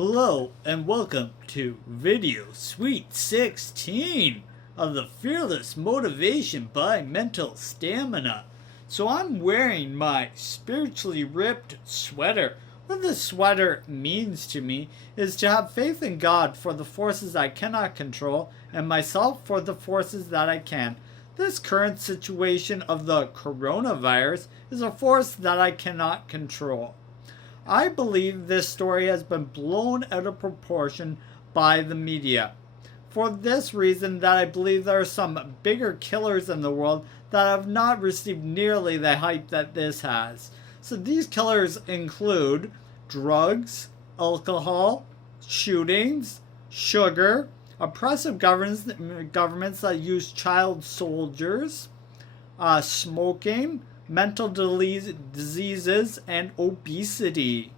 Hello and welcome to video Suite 16 of the Fearless Motivation by Mental Stamina. So I'm wearing my spiritually ripped sweater. What this sweater means to me is to have faith in God for the forces I cannot control and myself for the forces that I can. This current situation of the coronavirus is a force that I cannot control. I believe this story has been blown out of proportion by the media. For this reason, that I believe there are some bigger killers in the world that have not received nearly the hype that this has. So these killers include drugs, alcohol, shootings, sugar, oppressive governments that use child soldiers, smoking, mental diseases, and obesity.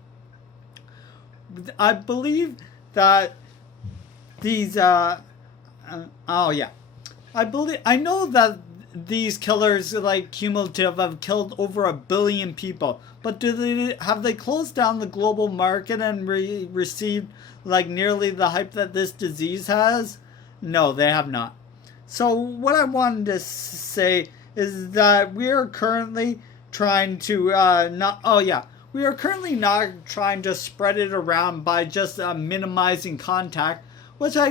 I believe that these I know that these killers, like cumulative, have killed over 1 billion people, but have they closed down the global market and received like nearly the hype that this disease has? No, they have not. So what I wanted to say is that we are currently trying to we are currently not trying to spread it around by just minimizing contact, which I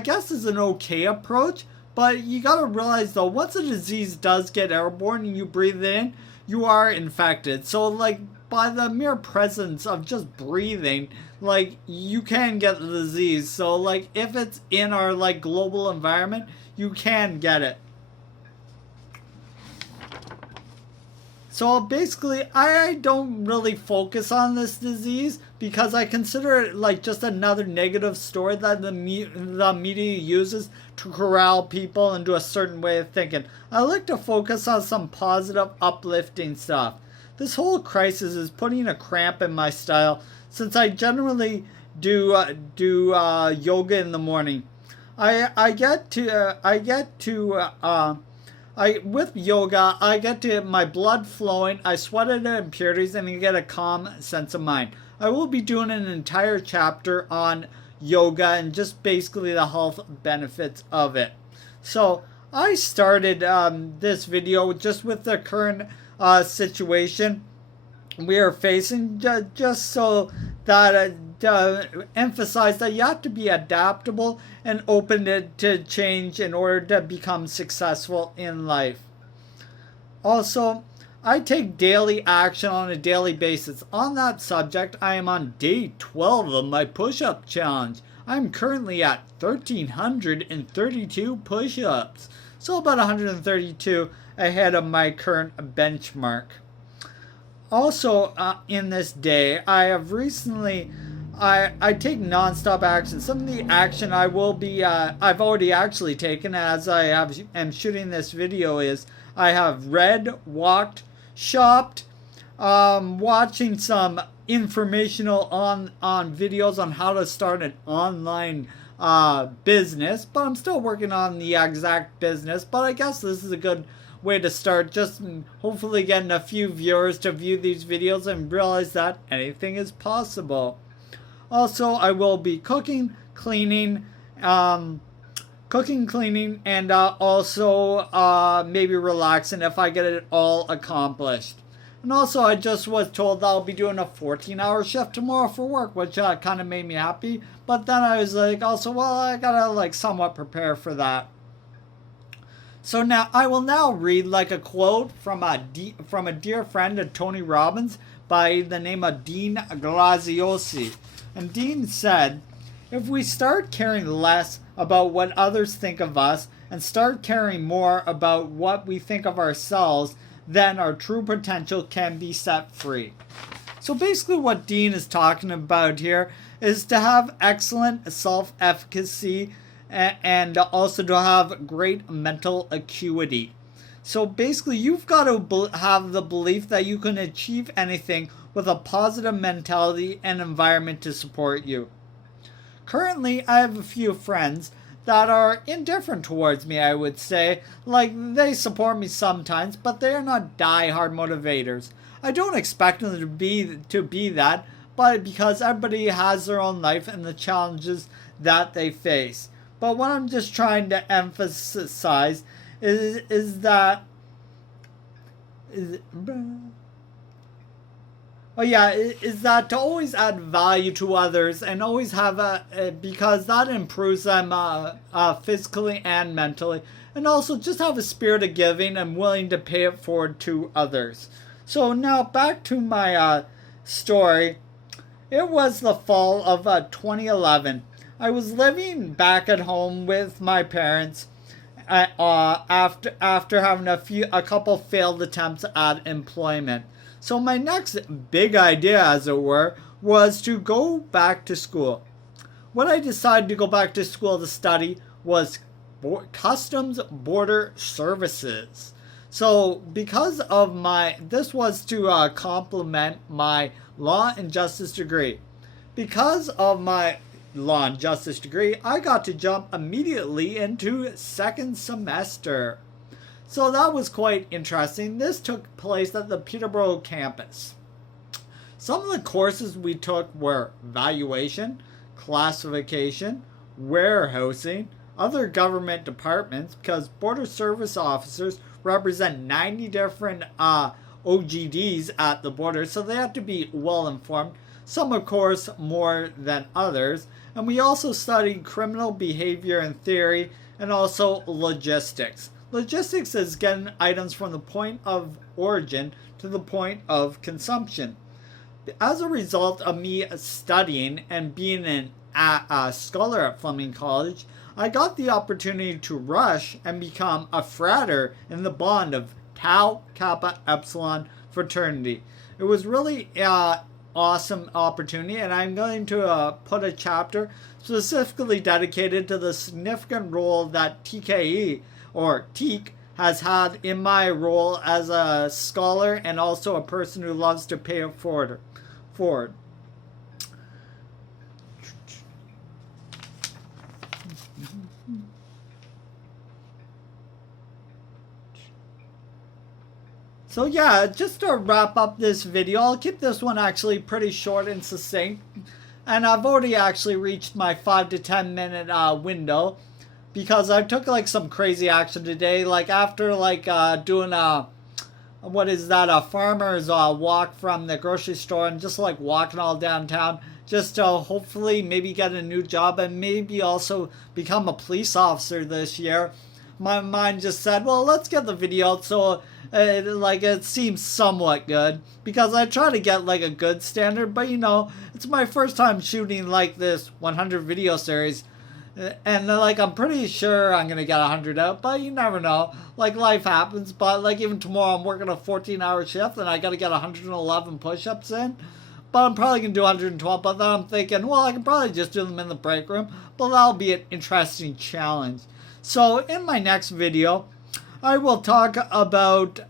guess is an okay approach. But you gotta realize though, once a disease does get airborne and you breathe it in, you are infected. So like by the mere presence of just breathing, like you can get the disease. So like if it's in our like global environment, you can get it. So basically, I don't really focus on this disease because I consider it like just another negative story that the media uses to corral people into a certain way of thinking. I like to focus on some positive, uplifting stuff. This whole crisis is putting a cramp in my style since I generally do yoga in the morning. With yoga, I get to my blood flowing, I sweat out impurities, and I get a calm sense of mind. I will be doing an entire chapter on yoga and just basically the health benefits of it. So I started this video just with the current situation we are facing, just so that emphasize that you have to be adaptable and open to change in order to become successful in life. Also, I take daily action on a daily basis. On that subject, I am on day 12 of my push-up challenge. I'm currently at 1,332 push-ups, so about 132 ahead of my current benchmark. Also, in this day, I have recently I take non-stop action. Some of the action I will be I've already actually taken as am shooting this video is I have read, walked, shopped, watching some informational on videos on how to start an online business, but I'm still working on the exact business. But I guess this is a good way to start, just hopefully getting a few viewers to view these videos and realize that anything is possible. Also, I will be cooking, cleaning, and also maybe relaxing if I get it all accomplished. And also, I just was told that I'll be doing a 14-hour shift tomorrow for work, which kind of made me happy. But then I was like, also, well, I gotta like somewhat prepare for that. So now I will now read like a quote from a dear friend of Tony Robbins by the name of Dean Graziosi. And Dean said, if we start caring less about what others think of us and start caring more about what we think of ourselves, then our true potential can be set free. So basically what Dean is talking about here is to have excellent self-efficacy and also to have great mental acuity. So basically you've got to have the belief that you can achieve anything with a positive mentality and environment to support you. Currently, I have a few friends that are indifferent towards me, I would say. Like, they support me sometimes, but they are not die-hard motivators. I don't expect them to be that, but because everybody has their own life and the challenges that they face. But what I'm just trying to emphasize is that is that to always add value to others and always have because that improves them physically and mentally, and also just have a spirit of giving and willing to pay it forward to others. So now back to my story. It was the fall of 2011. I was living back at home with my parents after having a couple failed attempts at employment. So my next big idea, as it were, was to go back to school. What I decided to go back to school to study was Customs Border Services. So because of this was to complement my Law and Justice degree. Because of my Law and Justice degree, I got to jump immediately into second semester. So that was quite interesting. This took place at the Peterborough campus. Some of the courses we took were valuation, classification, warehousing, other government departments, because border service officers represent 90 different OGDs at the border, so they have to be well informed. Some, of course, more than others. And we also studied criminal behavior and theory, and also logistics. Logistics is getting items from the point of origin to the point of consumption. As a result of me studying and being a scholar at Fleming College, I got the opportunity to rush and become a frater in the bond of Tau Kappa Epsilon fraternity. It was really awesome opportunity, and I'm going to put a chapter specifically dedicated to the significant role that TKE or TEEK has had in my role as a scholar and also a person who loves to pay it forward. So yeah, just to wrap up this video, I'll keep this one actually pretty short and succinct. And I've already actually reached my 5 to 10 minute window, because I took like some crazy action today. Like after doing a farmer's walk from the grocery store and just like walking all downtown, just to hopefully maybe get a new job and maybe also become a police officer this year. My mind just said, well, let's get the video out so it seems somewhat good, because I try to get like a good standard, but it's my first time shooting like this 100 video series, and I'm pretty sure I'm gonna get 100 out, but you never know. Like, life happens. But like even tomorrow I'm working a 14-hour shift and I gotta get 111 push-ups in, but I'm probably gonna do 112. But then I'm thinking, well, I can probably just do them in the break room, but that'll be an interesting challenge. So in my next video, I will talk about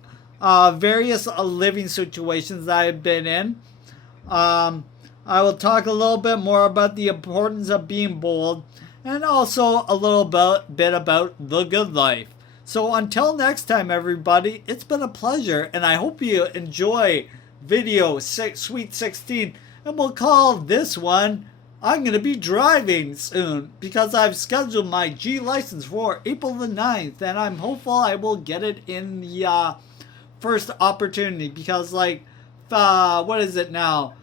various living situations that I've been in. I will talk a little bit more about the importance of being bold, and also a little bit about the good life. So until next time, everybody, it's been a pleasure, and I hope you enjoy video Sweet 16, and we'll call this one I'm going to be driving soon, because I've scheduled my G license for April the 9th, and I'm hopeful I will get it in the first opportunity, because what is it now?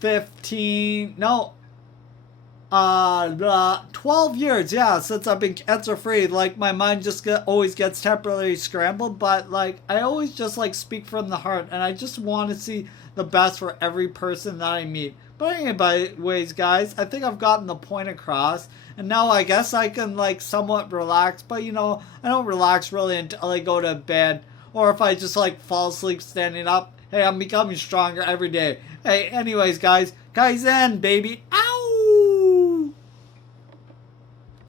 12 years, yeah, since I've been cancer-free. Like, my mind just always gets temporarily scrambled, but I always just speak from the heart, and I just want to see the best for every person that I meet. But anyways, guys, I think I've gotten the point across, and now I guess I can somewhat relax. But I don't relax really until I go to bed, or if I just fall asleep standing up. Hey, I'm becoming stronger every day. Hey, anyways, guys, Kaizen, baby.